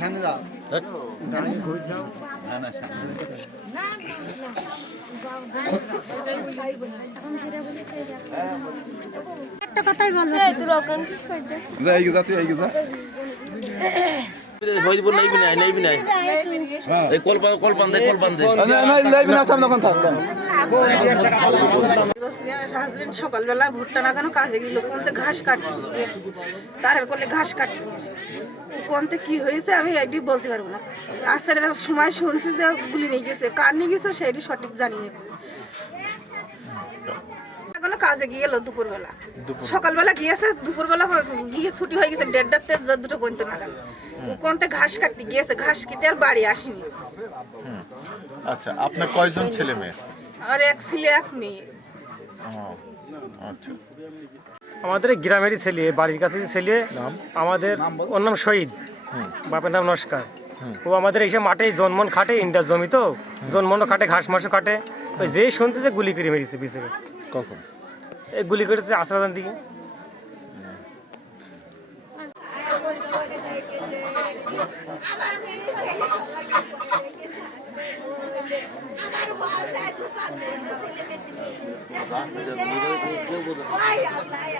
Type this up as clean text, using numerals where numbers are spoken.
সামনে যাও একটা কথাই বলবো ফরিদপুর নাইবি নাই এই কলপান দে হাজবেন্ড সকালবেলা ভুট্টা না কেন কাজে গেল কোনতে ঘাস কাটতে তারের করলে ঘাস কাটতে কোনতে কি হয়েছে আমি এটি বলতে পারবো না। আসলে সময় শুনছি যে গুলি নিয়ে গেছে, কার নিয়ে গেছে সেটি সঠিক জানি না। এখনো কাজে গিয়েছিল দুপুরবেলা, সকালবেলা গিয়েছে, দুপুরবেলা গিয়ে ছুটি হয়ে গেছে 1:30তে 2টো পর্যন্ত নাগাদ। কোনতে ঘাস কাটতে গিয়েছে, ঘাস কেটে আর বাড়ি আসেনি। আচ্ছা, আপনার কয়জন ছেলে মেয়ে? আর এক ছেলে এক মেয়ে। আচ্ছা, আমাদের গ্রামেরই ছেলে, বাড়ির কাছে ছেলে, আমাদের ওর নাম শহীদ, বাপের নাম নস্কার। ও আমাদের এইসব মাঠে জন্মন খাটে, ইন্টার জমি তো জন্মনও খাটে, ঘাস মাসও খাটে। ওই যেই শুনছে যে গুলি করে মেরেছে পিছনে। কখন? এই গুলি করেছে আশরাদান দিকে। আমার